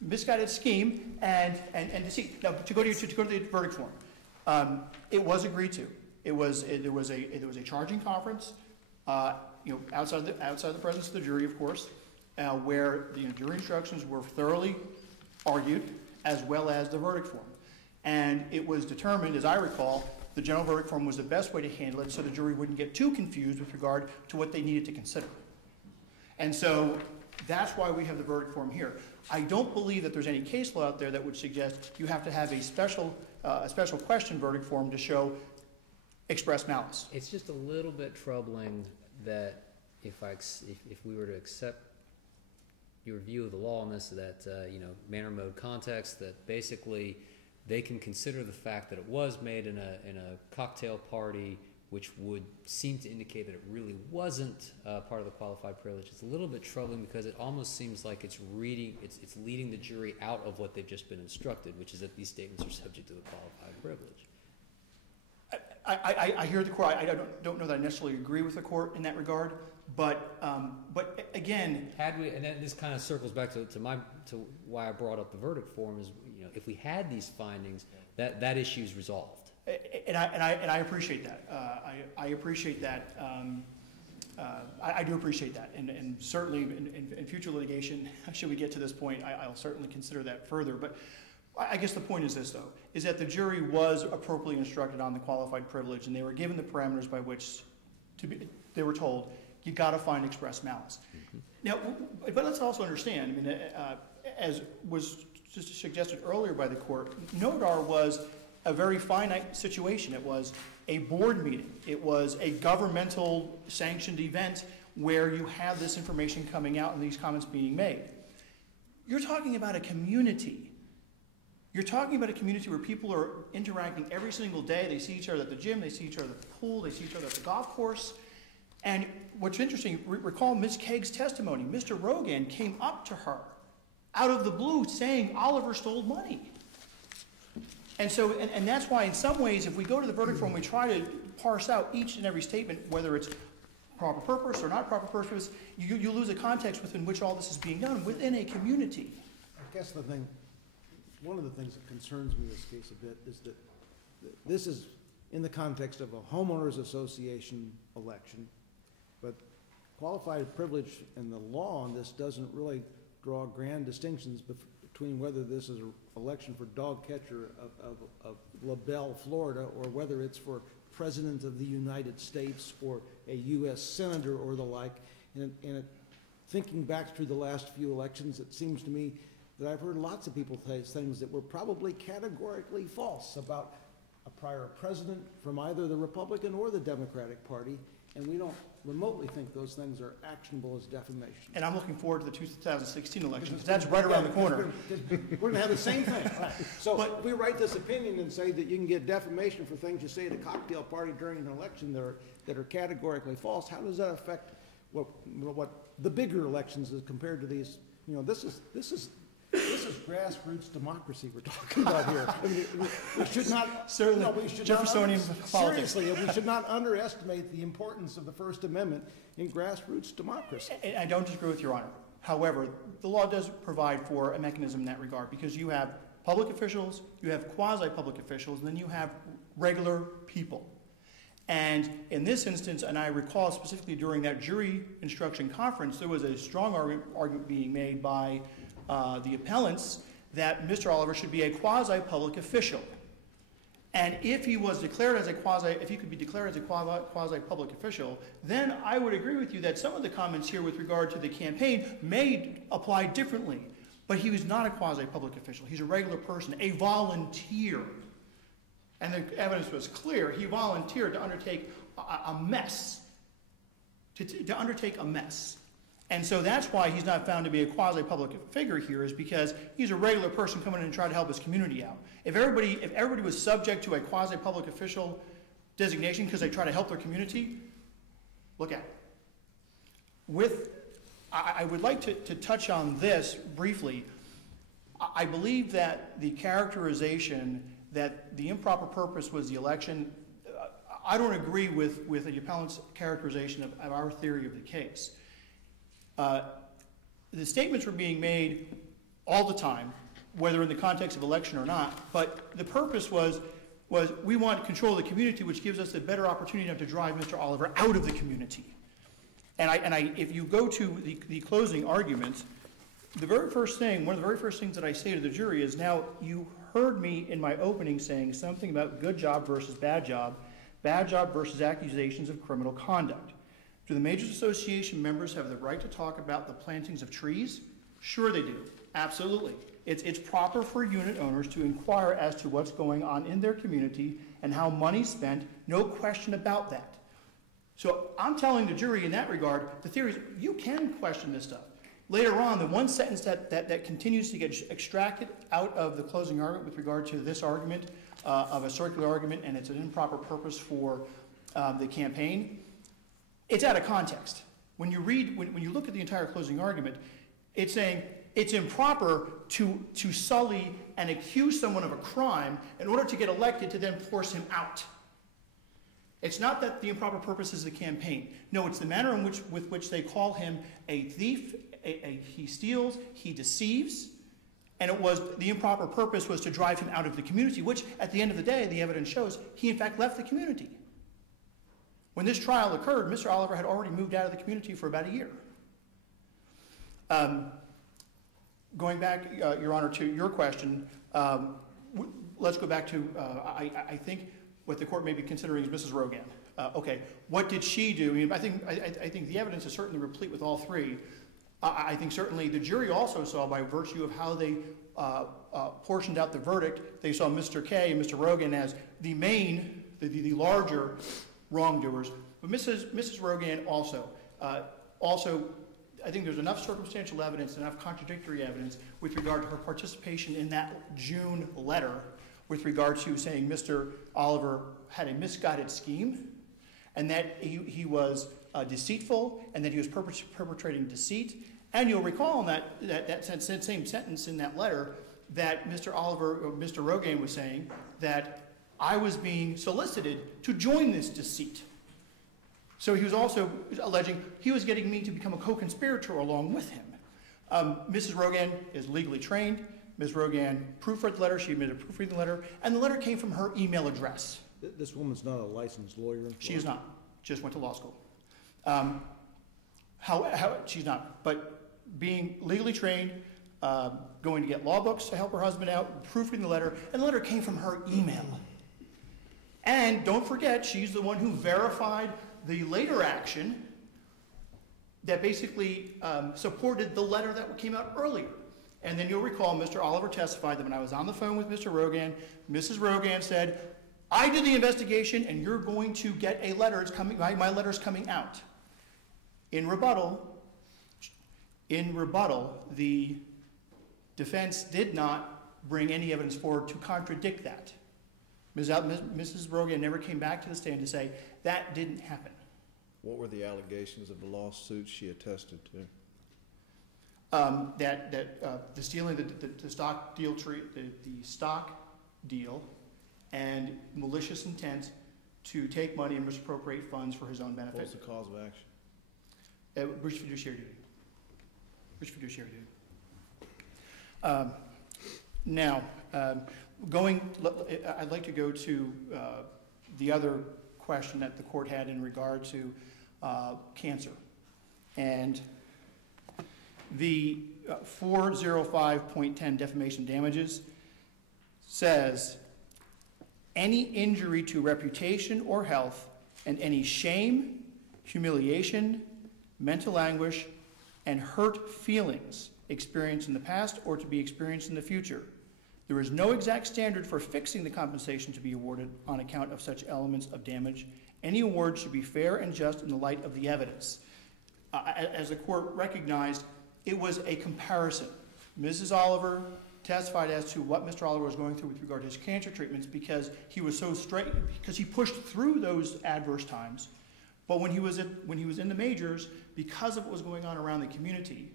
Misguided scheme and deceit. Now, to go to the verdict form, it was agreed to. There was a charging conference, outside the presence of the jury, of course, where the jury instructions were thoroughly argued, as well as the verdict form. And it was determined, as I recall, the general verdict form was the best way to handle it, so the jury wouldn't get too confused with regard to what they needed to consider. And so that's why we have the verdict form here. I don't believe that there's any case law out there that would suggest you have to have a special question verdict form to show express malice. It's just a little bit troubling that if we were to accept your view of the law on this, that manner, mode, context, that basically they can consider the fact that it was made in a cocktail party, which would seem to indicate that it really wasn't part of the qualified privilege. It's a little bit troubling because it almost seems like it's leading the jury out of what they've just been instructed, which is that these statements are subject to the qualified privilege. I hear the court. I don't know that I necessarily agree with the court in that regard, but again, and then this kind of circles back to why I brought up the verdict form is, if we had these findings, that issue is resolved. And I appreciate that. I appreciate that. I do appreciate that, and certainly in future litigation, should we get to this point, I'll certainly consider that further. But I guess the point is this, though, is that the jury was appropriately instructed on the qualified privilege, and they were given the parameters by which they were told, you got to find express malice. Mm-hmm. Now, but let's also understand, as was just suggested earlier by the court, NODAR was a very finite situation. It was a board meeting. It was a governmental sanctioned event where you have this information coming out and these comments being made. You're talking about a community. You're talking about a community where people are interacting every single day. They see each other at the gym, they see each other at the pool, they see each other at the golf course. And what's interesting, recall Ms. Kagg's testimony. Mr. Rogan came up to her out of the blue saying Oliver stole money. And so, and that's why in some ways, if we go to the verdict form, we try to parse out each and every statement, whether it's proper purpose or not proper purpose, you lose the context within which all this is being done within a community. I guess one of the things that concerns me in this case a bit is that this is in the context of a homeowners association election, but qualified privilege and the law on this doesn't really draw grand distinctions between whether this is an election for dog catcher of LaBelle, Florida, or whether it's for President of the United States or a U.S. Senator or the like. And thinking back through the last few elections, it seems to me that I've heard lots of people say things that were probably categorically false about a prior president from either the Republican or the Democratic Party, and we don't remotely think those things are actionable as defamation. And I'm looking forward to the 2016 election, because that's right around the corner. We're going to have the same thing. Right. So if we write this opinion and say that you can get defamation for things you say at a cocktail party during an election that are categorically false, how does that affect what the bigger elections as compared to these? You know, this is grassroots democracy we're talking about here. I mean, we should not certainly Jeffersonian politics. Seriously, we should not underestimate the importance of the First Amendment in grassroots democracy. I don't disagree with Your Honor. However, the law does provide for a mechanism in that regard, because you have public officials, you have quasi-public officials, and then you have regular people. And in this instance, and I recall specifically during that jury instruction conference, there was a strong argument being made by the appellants that Mr. Oliver should be a quasi-public official. And if he was declared as if he could be declared as a quasi-public official, then I would agree with you that some of the comments here with regard to the campaign may apply differently. But he was not a quasi-public official. He's a regular person, a volunteer. And the evidence was clear. He volunteered to undertake a mess, to undertake a mess. And so that's why he's not found to be a quasi-public figure here, is because he's a regular person coming in and trying to help his community out. If everybody was subject to a quasi-public official designation because they try to help their community, look at it. I would like to touch on this briefly. I believe that the characterization that the improper purpose was the election, I don't agree with the appellant's characterization of our theory of the case. The statements were being made all the time, whether in the context of election or not, but the purpose was we want control of the community, which gives us a better opportunity to drive Mr. Oliver out of the community. And if you go to the closing arguments, one of the very first things that I say to the jury is, now you heard me in my opening saying something about good job versus bad job versus accusations of criminal conduct. Do the Majors Association members have the right to talk about the plantings of trees? Sure they do, absolutely. It's proper for unit owners to inquire as to what's going on in their community and how money's spent, no question about that. So I'm telling the jury in that regard, the theory is you can question this stuff. Later on, the one sentence that continues to get extracted out of the closing argument with regard to this argument of a circular argument, and it's an improper purpose for the campaign, it's out of context. When you look at the entire closing argument, it's saying it's improper to sully and accuse someone of a crime in order to get elected to then force him out. It's not that the improper purpose is the campaign. No, it's the manner in with which they call him a thief, he steals, he deceives, and the improper purpose was to drive him out of the community, which at the end of the day, the evidence shows, he in fact left the community. When this trial occurred, Mr. Oliver had already moved out of the community for about a year. Going back, Your Honor, to your question, let's go back to, I think what the court may be considering is Mrs. Rogan. Okay, what did she do? I mean, I think the evidence is certainly replete with all three. I think certainly the jury also saw, by virtue of how they portioned out the verdict, they saw Mr. K and Mr. Rogan as the main, the larger wrongdoers. But Mrs. Rogan also, I think there's enough circumstantial evidence, enough contradictory evidence with regard to her participation in that June letter with regard to saying Mr. Oliver had a misguided scheme and that he was deceitful and that he was perpetrating deceit. And you'll recall in that same sentence in that letter that Mr. Rogan was saying that I was being solicited to join this deceit. So he was also alleging he was getting me to become a co-conspirator along with him. Mrs. Rogan is legally trained. Ms. Rogan proofread the letter. She admitted proofreading the letter. And the letter came from her email address. This woman's not a licensed lawyer? She is not. Just went to law school. She's not. But being legally trained, going to get law books to help her husband out, proofreading the letter, and the letter came from her email. And don't forget, she's the one who verified the later action that basically supported the letter that came out earlier. And then you'll recall Mr. Oliver testified that when I was on the phone with Mr. Rogan, Mrs. Rogan said, I did the investigation and you're going to get a letter. It's coming, my letter's coming out. In rebuttal, the defense did not bring any evidence forward to contradict that. Mrs. Rogan never came back to the stand to say that didn't happen. What were the allegations of the lawsuit she attested to? The stealing the stock deal, the stock deal, and malicious intent to take money and misappropriate funds for his own benefit. What's the cause of action? Breach of fiduciary duty. Breach of fiduciary duty. Now, I'd like to go to the other question that the court had in regard to cancer. And the 405.10 defamation damages says, any injury to reputation or health and any shame, humiliation, mental anguish, and hurt feelings experienced in the past or to be experienced in the future. There is no exact standard for fixing the compensation to be awarded on account of such elements of damage. Any award should be fair and just in the light of the evidence. As the court recognized, it was a comparison. Mrs. Oliver testified as to what Mr. Oliver was going through with regard to his cancer treatments because he was so straight, because he pushed through those adverse times. But when he was in the majors, because of what was going on around the community,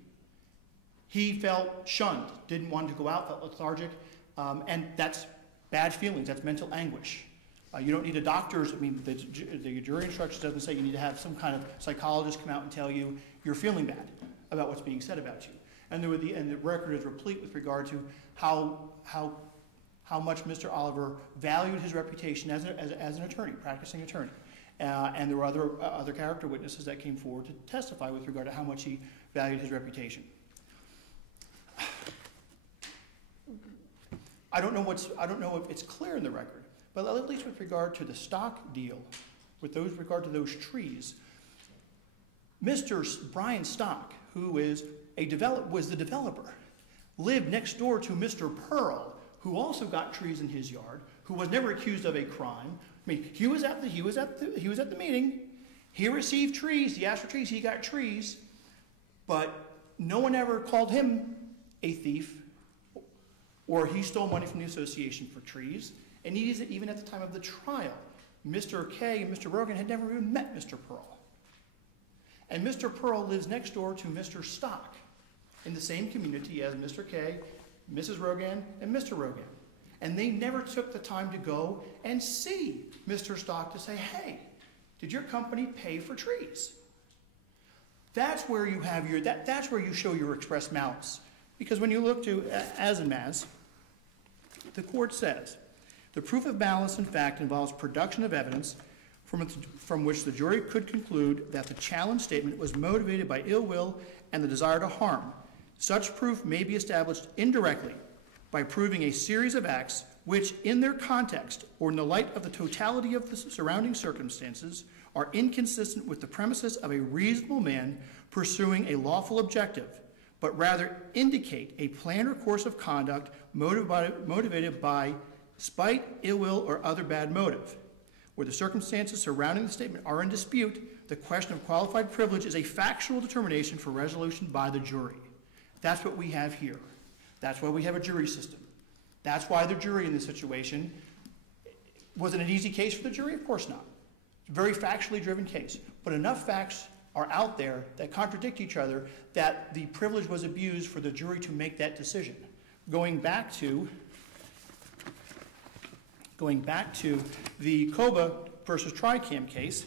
he felt shunned, didn't want to go out, felt lethargic, and that's bad feelings, that's mental anguish. You don't need a doctor's, the jury instructions doesn't say you need to have some kind of psychologist come out and tell you you're feeling bad about what's being said about you. And the record is replete with regard to how much Mr. Oliver valued his reputation as an attorney, practicing attorney. And there were other character witnesses that came forward to testify with regard to how much he valued his reputation. I don't know if it's clear in the record, but at least with regard to the stock deal, with regard to those trees, Mr. Brian Stock, who was the developer, lived next door to Mr. Pearl, who also got trees in his yard, who was never accused of a crime. He was at the meeting. He received trees. He asked for trees. He got trees, but no one ever called him a thief, or he stole money from the association for trees. And even at the time of the trial, Mr. K and Mr. Rogan had never even met Mr. Pearl. And Mr. Pearl lives next door to Mr. Stock in the same community as Mr. K, Mrs. Rogan, and Mr. Rogan. And they never took the time to go and see Mr. Stock to say, hey, did your company pay for trees? That's where you have that's where you show your express malice. Because when you look to as and as, the court says, the proof of malice, in fact, involves production of evidence from which the jury could conclude that the challenge statement was motivated by ill will and the desire to harm. Such proof may be established indirectly by proving a series of acts which in their context or in the light of the totality of the surrounding circumstances are inconsistent with the premises of a reasonable man pursuing a lawful objective, but rather indicate a plan or course of conduct motivated by spite, ill will, or other bad motive. Where the circumstances surrounding the statement are in dispute, the question of qualified privilege is a factual determination for resolution by the jury. That's what we have here. That's why we have a jury system. That's why the jury in this situation, was it an easy case for the jury? Of course not. It's a very factually driven case. But enough facts are out there that contradict each other that the privilege was abused for the jury to make that decision. Going back to the COBA versus TRICAM case,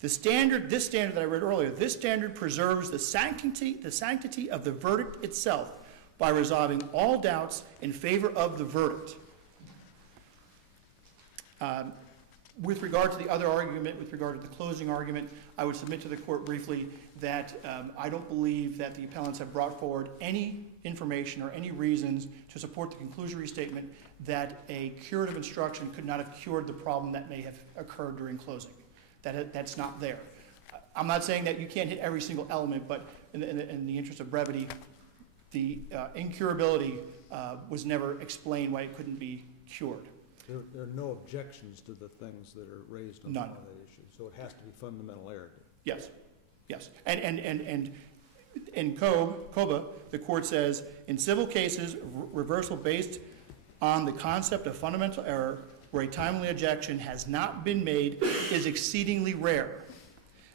this standard that I read earlier, this standard preserves the sanctity of the verdict itself by resolving all doubts in favor of the verdict. With regard to the other argument, with regard to the closing argument, I would submit to the court briefly that I don't believe that the appellants have brought forward any information or any reasons to support the conclusory statement that a curative instruction could not have cured the problem that may have occurred during closing. That's not there. I'm not saying that you can't hit every single element, but in the interest of brevity, the incurability was never explained why it couldn't be cured. There are no objections to the things that are raised on None. that issue, so it has to be fundamental error. Yes, yes. And in COBA, the court says, in civil cases, reversal based on the concept of fundamental error where a timely objection has not been made is exceedingly rare.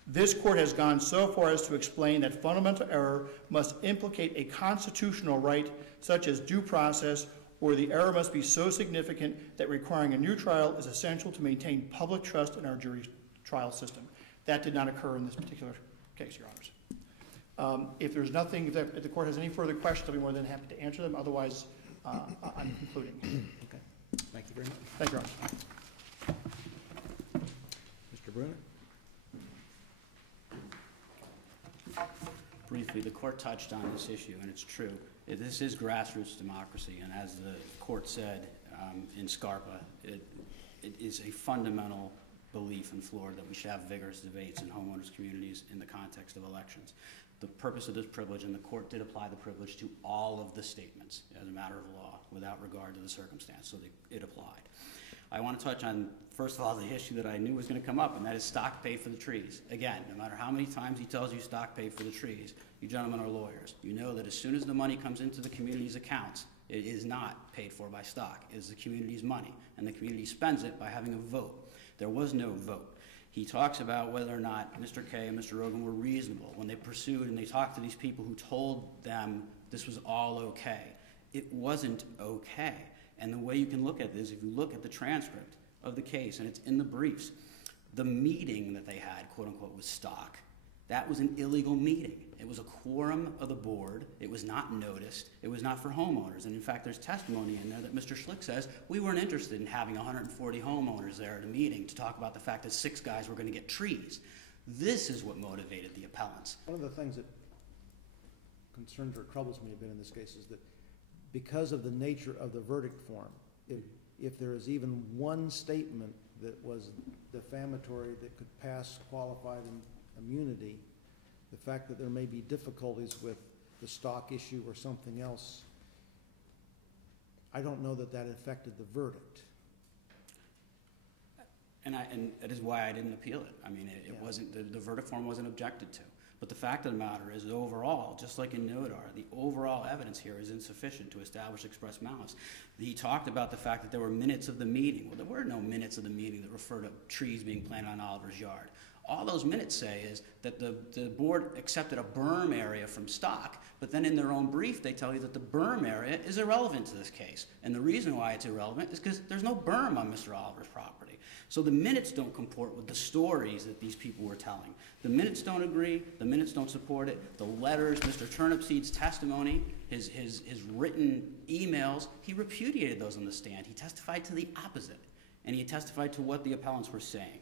This court has gone so far as to explain that fundamental error must implicate a constitutional right, such as due process, or the error must be so significant that requiring a new trial is essential to maintain public trust in our jury trial system. That did not occur in this particular case, Your Honors. If there's nothing, if the court has any further questions, I'll be more than happy to answer them. Otherwise, I'm concluding. Okay. Thank you very much. Thank you, Your Honor. Mr. Bruner? Briefly, the court touched on this issue, and it's true. This is grassroots democracy, and as the court said in Scarpa, it is a fundamental belief in Florida that we should have vigorous debates in homeowners communities in the context of elections. The purpose of this privilege, and the court did apply the privilege to all of the statements as a matter of law without regard to the circumstance, so it applied. I want to touch on, first of all, the issue that I knew was going to come up, and that is stock pay for the trees. Again, no matter how many times he tells you stock pay for the trees, you gentlemen are lawyers. You know that as soon as the money comes into the community's accounts, it is not paid for by stock. It is the community's money, and the community spends it by having a vote. There was no vote. He talks about whether or not Mr. K and Mr. Rogan were reasonable when they pursued and they talked to these people who told them this was all okay. It wasn't okay. And the way you can look at this, if you look at the transcript of the case, and it's in the briefs, the meeting that they had, quote unquote, was stock. That was an illegal meeting. It was a quorum of the board. It was not noticed. It was not for homeowners. And in fact, there's testimony in there that Mr. Schlick says, we weren't interested in having 140 homeowners there at a meeting to talk about the fact that 6 guys were going to get trees. This is what motivated the appellants. One of the things that concerns or troubles me a bit in this case is that because of the nature of the verdict form, if there is even one statement that was defamatory that could pass qualified immunity, the fact that there may be difficulties with the stock issue or something else, I don't know that that affected the verdict. And that is why I didn't appeal it. I mean, it wasn't, the verdict form wasn't objected to. But the fact of the matter is, overall, just like in Nodar, the overall evidence here is insufficient to establish express malice. He talked about the fact that there were minutes of the meeting. Well, there were no minutes of the meeting that refer to trees being planted on Oliver's yard. All those minutes say is that the board accepted a berm area from stock, but then in their own brief they tell you that the berm area is irrelevant to this case. And the reason why it's irrelevant is because there's no berm on Mr. Oliver's property. So the minutes don't comport with the stories that these people were telling. The minutes don't agree, the minutes don't support it. The letters, Mr. Turnipseed's testimony, his written emails, he repudiated those on the stand. He testified to the opposite, and he testified to what the appellants were saying.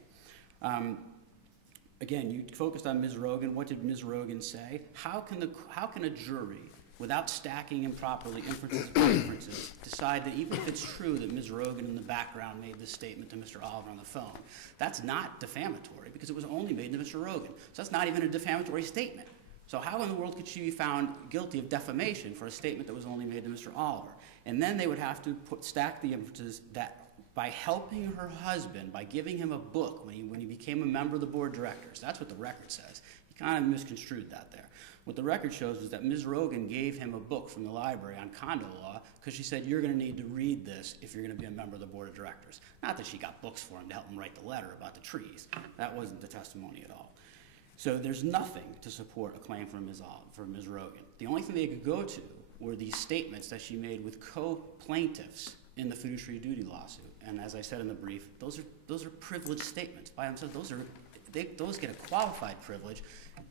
Again, you focused on Ms. Rogan. What did Ms. Rogan say? How can a jury without stacking improperly inferences by inferences, decide that even if it's true that Ms. Rogan in the background made this statement to Mr. Oliver on the phone, that's not defamatory because it was only made to Mr. Rogan. So that's not even a defamatory statement. So how in the world could she be found guilty of defamation for a statement that was only made to Mr. Oliver? And then they would have to stack the inferences that by helping her husband, by giving him a book when he became a member of the board of directors, that's what the record says. He kind of misconstrued that there. What the record shows is that Ms. Rogan gave him a book from the library on condo law because she said, you're going to need to read this if you're going to be a member of the board of directors. Not that she got books for him to help him write the letter about the trees. That wasn't the testimony at all. So there's nothing to support a claim for Ms. Rogan. The only thing they could go to were these statements that she made with co-plaintiffs in the fiduciary duty lawsuit. And as I said in the brief, those are privileged statements. By themselves, those get a qualified privilege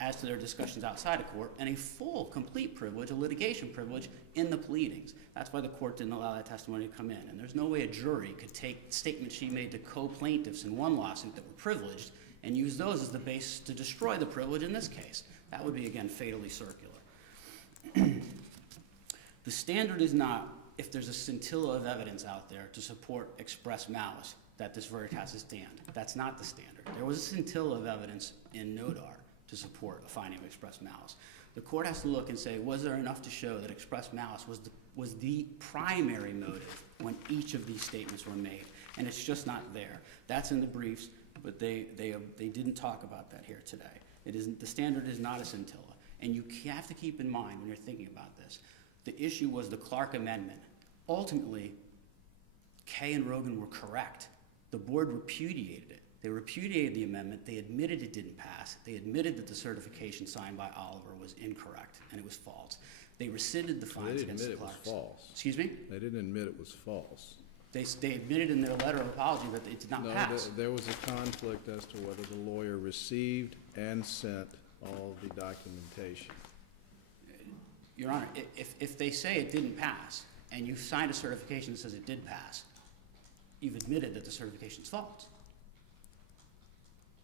as to their discussions outside of court, and a full, complete privilege, a litigation privilege, in the pleadings. That's why the court didn't allow that testimony to come in. And there's no way a jury could take statements she made to co-plaintiffs in one lawsuit that were privileged and use those as the basis to destroy the privilege in this case. That would be, again, fatally circular. The standard is not if there's a scintilla of evidence out there to support express malice that this verdict has to stand. That's not the standard. There was a scintilla of evidence in NODAR to support a finding of express malice. The court has to look and say, was there enough to show that express malice was the primary motive when each of these statements were made? And it's just not there. That's in the briefs, but they didn't talk about that here today. The standard is not a scintilla. And you have to keep in mind when you're thinking about this, the issue was the Clark Amendment. Ultimately, Kay and Rogan were correct. The board repudiated it. They repudiated the amendment. They admitted it didn't pass. They admitted that the certification signed by Oliver was incorrect and it was false. They rescinded the fines against the Clarks. They didn't admit it was false. Excuse me? They didn't admit it was false. They admitted in their letter of apology that it did not pass. There was a conflict as to whether the lawyer received and sent all the documentation. Your Honor, if they say it didn't pass and you signed a certification that says it did pass, you've admitted that the certification's false.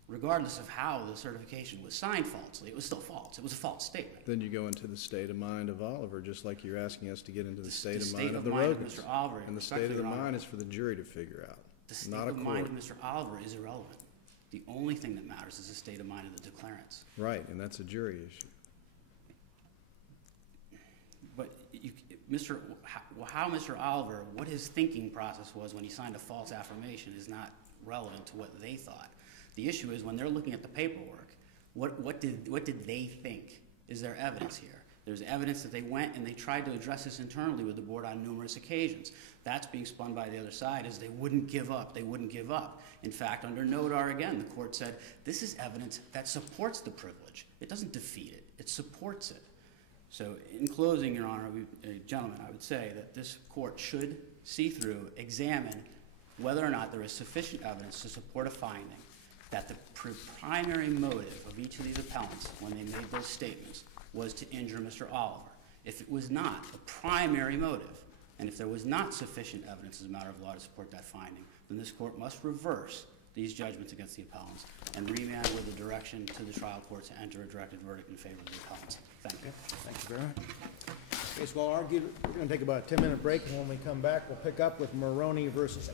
Regardless of how the certification was signed falsely, it was still false. It was a false statement. Then you go into the state of mind of Oliver, just like you're asking us to get into the state of state mind of the mind of Rogans. Mr. Oliver, And the state of the mind is for the jury to figure out, The state not a of mind court. of Mr. Oliver is irrelevant. The only thing that matters is the state of mind of the declarants. Right, and that's a jury issue. But how Mr. Oliver, what his thinking process was when he signed a false affirmation is not relevant to what they thought. The issue is when they're looking at the paperwork, what did they think? Is there evidence here? There's evidence that they went and they tried to address this internally with the board on numerous occasions. That's being spun by the other side as they wouldn't give up. They wouldn't give up. In fact, under NODAR again, the court said, this is evidence that supports the privilege. It doesn't defeat it. It supports it. So in closing, Your Honor, gentlemen, I would say that this court should see through, examine whether or not there is sufficient evidence to support a finding that the primary motive of each of these appellants when they made those statements was to injure Mr. Oliver. If it was not the primary motive, and if there was not sufficient evidence as a matter of law to support that finding, then this court must reverse these judgments against the appellants and remand with the direction to the trial court to enter a directed verdict in favor of the appellants. Thank you. Thank you very much. Case well argued. We're going to take about a 10-minute break, and when we come back, we'll pick up with Maroney versus